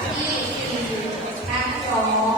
นที่สี่สอง